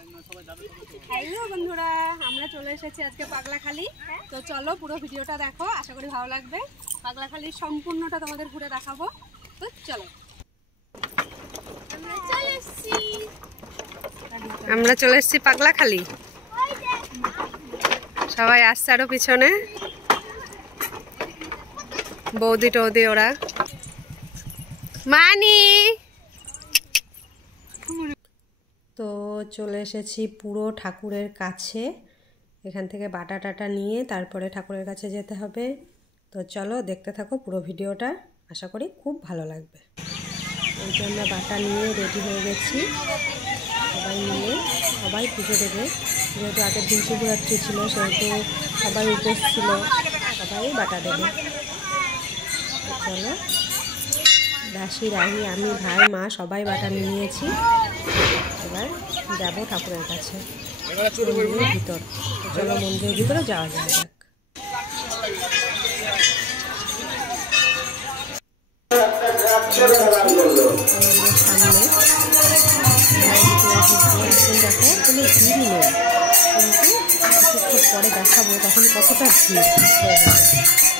Hello বন্ধুরা, আমরা চলে এসেছি আজকে পাগলাখালি। তো চলো পুরো ভিডিওটা দেখো, আশা করি ভালো লাগবে। পাগলাখালির সম্পূর্ণটা তোমাদের ঘুরে দেখাবো। তো চলো, আমরা চলে এসেছি পাগলাখালি। সবাই আসছে আরো পিছনে, বৌদি টৌদি ওরা। মানি তো চলে এসেছি পুরো ঠাকুরের কাছে। এখান থেকে বাটা টাটা নিয়ে তারপরে ঠাকুরের কাছে যেতে হবে। তো চলো দেখতে থাকো পুরো ভিডিওটা, আশা করি খুব ভালো লাগবে। এই যে আমরা বাটা নিয়ে রেডি হয়ে গেছি, সবাই পুজো দেবে। যেহেতু আগের দিন শিবরাত্রি ছিল, সেহেতু সবাই উপোস ছিল, সবাই বাটা দেবে। তো চলো, দাসী রাহি আমি ভাই মা সবাই বাটা নিয়েছি। এবার যাবো ঠাকুরের কাছে, মন্দিরের ভিতর। চলো মন্দিরের ভিতরে যাওয়া যাক। সামনে দেখো কোনো ভিড় নেই, কিন্তু কিছুক্ষণ পরে দেখাবো তখন কতটা ভিড় হয়ে যাবে।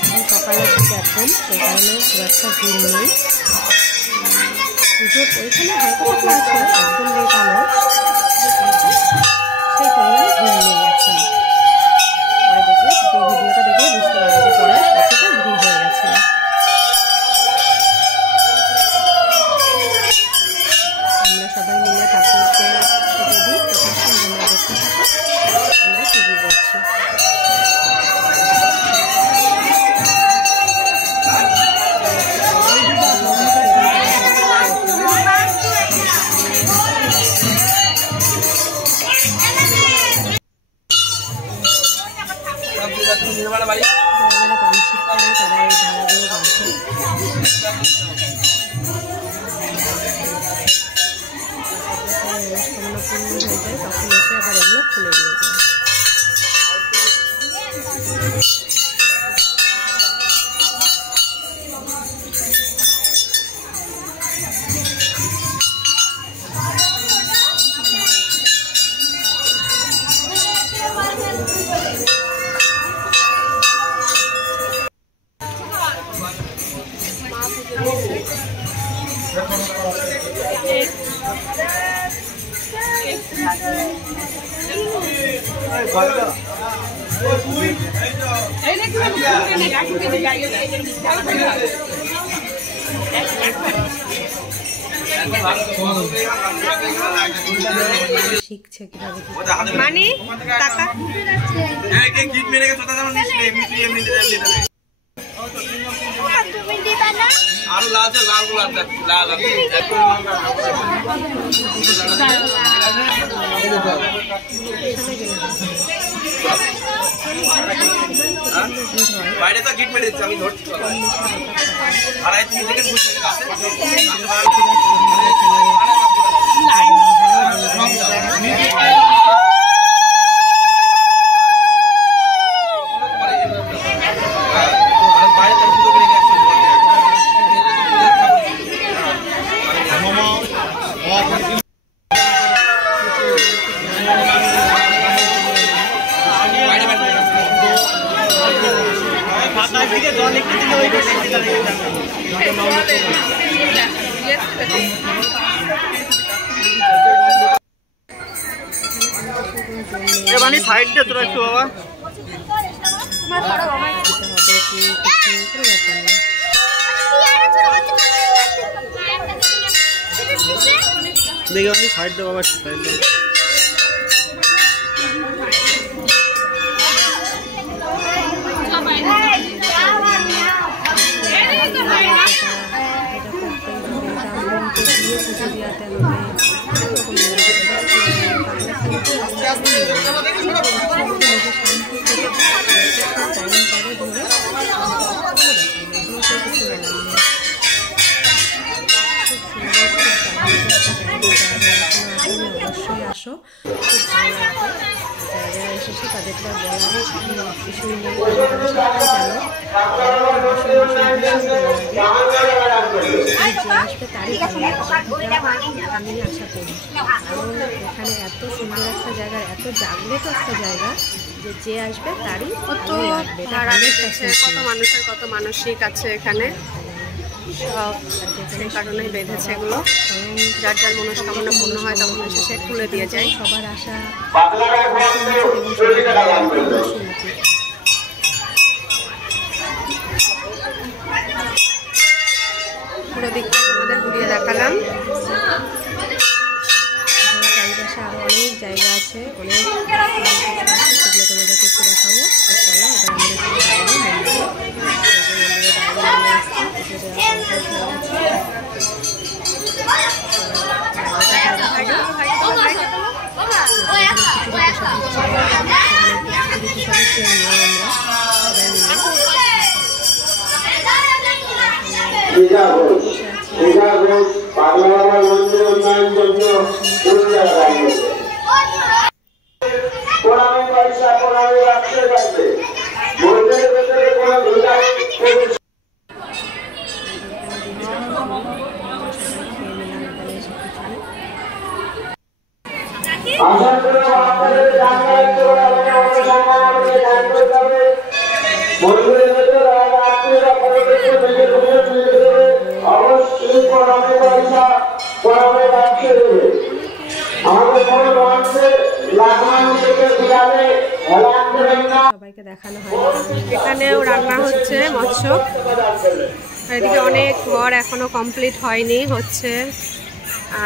এখন সকালের দিকে একদম, সেই কারণে খুব একটা ভিড় নেই। পুজোর ওইখানে হালকা পাতলা আছে, একদম নেই তা নয়, সেই পরিমাণে ভিড় নেই এখন। পরে দেখলে পুরো ভিডিওটা দেখলে বুঝতে পারবে যে পরে কতটা ভিড় হয়ে গেছে। আমরা সবাই মিলে ঠাকুরকে পুজো দিই, তখন তোমরা দেখতে থাকো আমরা পুজো করছি। যারা মানসিক করে তারা এই ধারাগুলো বাঁধে। মনস্কামনা পূর্ণ হয়ে যায়, তখন এসে আবার এগুলো খুলে দিয়ে যায়। শিখছে কিভাবে মানে টাকা আরো লাল আছে, লাল গুলো আছে, লাল আছে। বাইরে তো গিট মেরে দিচ্ছে, আমি ধরছি। আর এই তুমি থেকে বুঝতে আছে সাইড দিয়ে তোরা একটু বাবা দেখি আপনি সাইড দিয়ে বাবা সাইড দিয়ে। অবশ্যই আসো, খুব ভালো লাগবে। যারা এসেছে তাদের তো বলার কিছুই নেই, সবাই জানো। যে আসবে তারই ভালো লাগবে, আমি আশা করি। কারণ এখানে এত সুন্দর একটা জায়গার এত জাগ্রত একটা জায়গা যে যে আসবে তারই কত ভাড়া বেঁধেছে, কত মানুষের কত মানসিক আছে এখানে, সব সেই কারণেই বেঁধেছে এগুলো। যার যার মনস্কামনা পূর্ণ হয় তখন এসে সে খুলে দিয়ে যায়। সবার আশা পুরো দিকটা তোমাদের ঘুরিয়ে দেখালাম। চারিপাশে আরো অনেক জায়গা আছে, অনেক সেগুলো তোমাদেরকে একটু দেখাবো। চলো সবাইকে দেখানো হয়। এখানেও রান্না হচ্ছে মৎস্য, এদিকে অনেক ঘর এখনো কমপ্লিট হয়নি, হচ্ছে।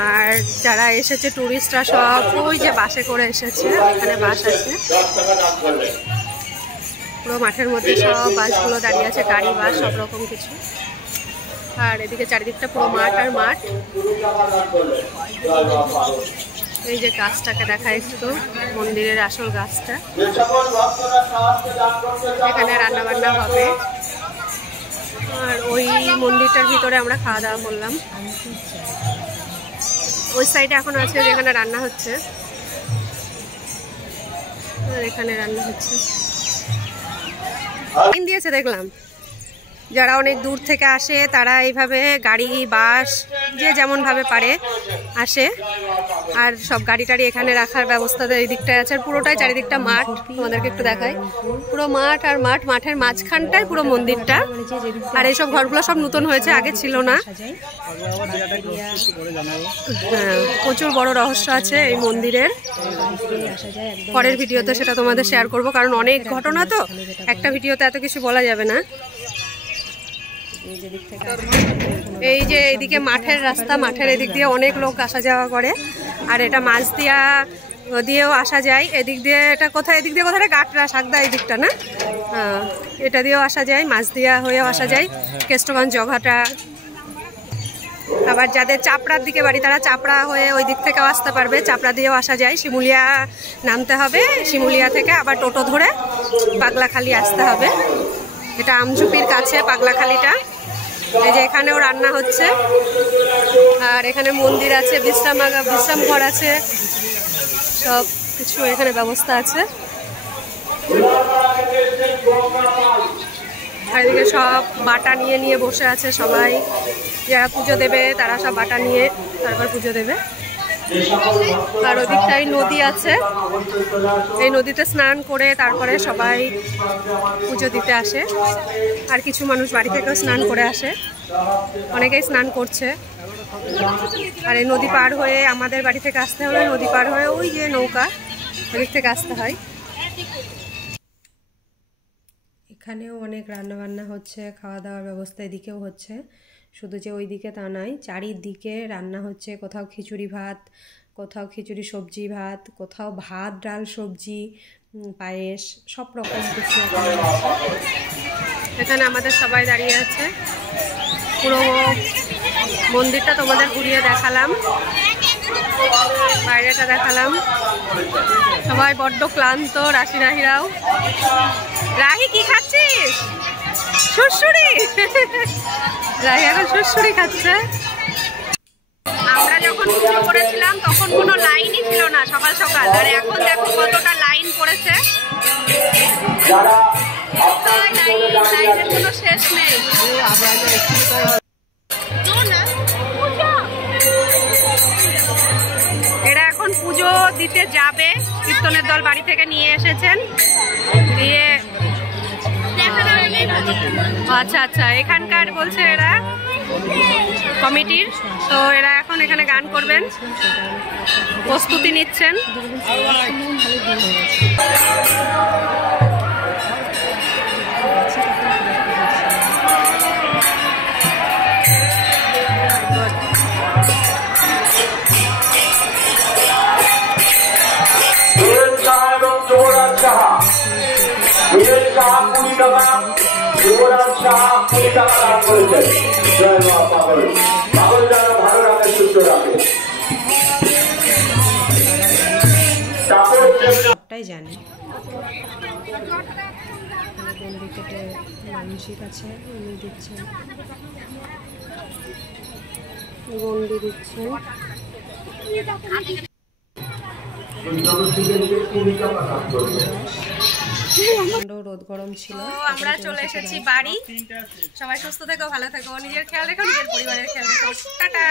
আর যারা এসেছে টুরিস্টরা সব ওই যে বাসে করে এসেছে, এখানে বাস আছে পুরো মাঠের মধ্যে, সব বাসগুলো দাঁড়িয়ে আছে, গাড়ি বাস সব রকম কিছু। আর এদিকে চারিদিকটা পুরো মাঠ আর মাঠ। এই যে গাছটাকে দেখা একটু, মন্দিরের আসল গাছটা, এখানে রান্না বান্না হবে। আর ওই মন্দিরটার ভিতরে আমরা খাওয়া দাওয়া করলাম। ওই সাইডে এখন আছে যেখানে রান্না হচ্ছে, আর এখানে রান্না হচ্ছে। দিয়েছে দেখলাম, যারা অনেক দূর থেকে আসে তারা এইভাবে গাড়ি বাস যে যেমন ভাবে পারে আসে। আর সব গাড়ি টাড়ি এখানে রাখার ব্যবস্থা এই দিকটায় আছে। আর পুরোটাই চারিদিকটা মাঠ, তোমাদেরকে একটু দেখাই। পুরো মাঠ আর মাঠ, মাঠের মাঝখানটায় পুরো মন্দিরটা। আর এইসব ঘরগুলো সব নতুন হয়েছে, আগে ছিল না। হ্যাঁ, প্রচুর বড় রহস্য আছে এই মন্দিরের। পরের ভিডিওতে সেটা তোমাদের শেয়ার করব, কারণ অনেক ঘটনা তো, একটা ভিডিওতে এত কিছু বলা যাবে না। এই যে এদিকে মাঠের রাস্তা, মাঠের এদিক দিয়ে অনেক লোক আসা যাওয়া করে। আর এটা মাছ দিয়েও আসা যায়। এদিক দিয়ে এটা কোথায়, এদিক দিয়ে কোথায় গাটরা সাগদা এই দিকটা না, এটা দিয়েও আসা যায়, মাছ দিয়া হয়েও আসা যায়, কেষ্টগঞ্জ জঘাটা। আবার যাদের চাপড়ার দিকে বাড়ি তারা চাপড়া হয়ে ওই দিক থেকেও আসতে পারবে, চাপড়া দিয়েও আসা যায়। শিমুলিয়া নামতে হবে, শিমুলিয়া থেকে আবার টোটো ধরে পাগলাখালি আসতে হবে। এটা আমঝুপির কাছে পাগলাখালিটা। এই যে এখানেও রান্না হচ্ছে। আর এখানে মন্দির আছে, বিশ্রাম ঘর আছে, সব কিছু এখানে ব্যবস্থা আছে। আর এদিকে সব বাটা নিয়ে বসে আছে সবাই, যারা পুজো দেবে তারা সব বাটা নিয়ে তারপর পুজো দেবে। আর ওদিকটাই নদী আছে, এই নদীতে স্নান করে তারপরে সবাই পুজো দিতে আসে। আর কিছু মানুষ বাড়ি থেকেও স্নান করে আসে, অনেকেই স্নান করছে। আর এই নদী পার হয়ে আমাদের বাড়ি থেকে আসতে হলে নদী পার হয়ে ওই যে নৌকা, ওদিক থেকে আসতে হয়। এখানেও অনেক রান্নাবান্না হচ্ছে, খাওয়া দাওয়ার ব্যবস্থা এদিকেও হচ্ছে। শুধু যে ওই দিকে তা নয়, চারিদিকে রান্না হচ্ছে। কোথাও খিচুড়ি ভাত, কোথাও খিচুড়ি সবজি ভাত, কোথাও ভাত ডাল সবজি পায়েস, সব রকম কিছু এখানে আমাদের সবাই দাঁড়িয়ে আছে। পুরো মন্দিরটা তোমাদের ঘুরিয়ে দেখালাম, বাইরেটা দেখালাম। সবাই বড্ড ক্লান্ত, রাশি রাহিরাও। রাহি কি খাচ্ছিস? সুরসুরি। রাহি এখন সুরসুরি খাচ্ছে। আমরা যখন পুজো করেছিলাম তখন কোনো লাইনই ছিল না সকাল সকাল, আর এখন দেখো কতটা লাইন পড়েছে। লাইনের কোনো শেষ নেই। এরা এখন পুজো দিতে যাবে। কীর্তনের দল বাড়ি থেকে নিয়ে এসেছেন, দিয়ে আচ্ছা আচ্ছা এখানকার বলছে এরা কমিটির, তো এরা এখন এখানে গান করবেন, প্রস্তুতি নিচ্ছেন। যুবরাজ সাহা 20 টাকা দান করেছেন। জয় মা পাগল, পাগল যেন ভালো রাখে, সুস্থ রাখে। সবটাই জানি। গন্ডি কেটে মানসিক আছে, উনি দিচ্ছেন, গন্ডি দিচ্ছেন। রোদ গরম ছিল। আমরা চলে এসেছি বাড়ি। সবাই সুস্থ থেকো, ভালো থেকো, নিজের খেয়াল রেখো, নিজের পরিবারের খেয়াল রেখো। টাটা।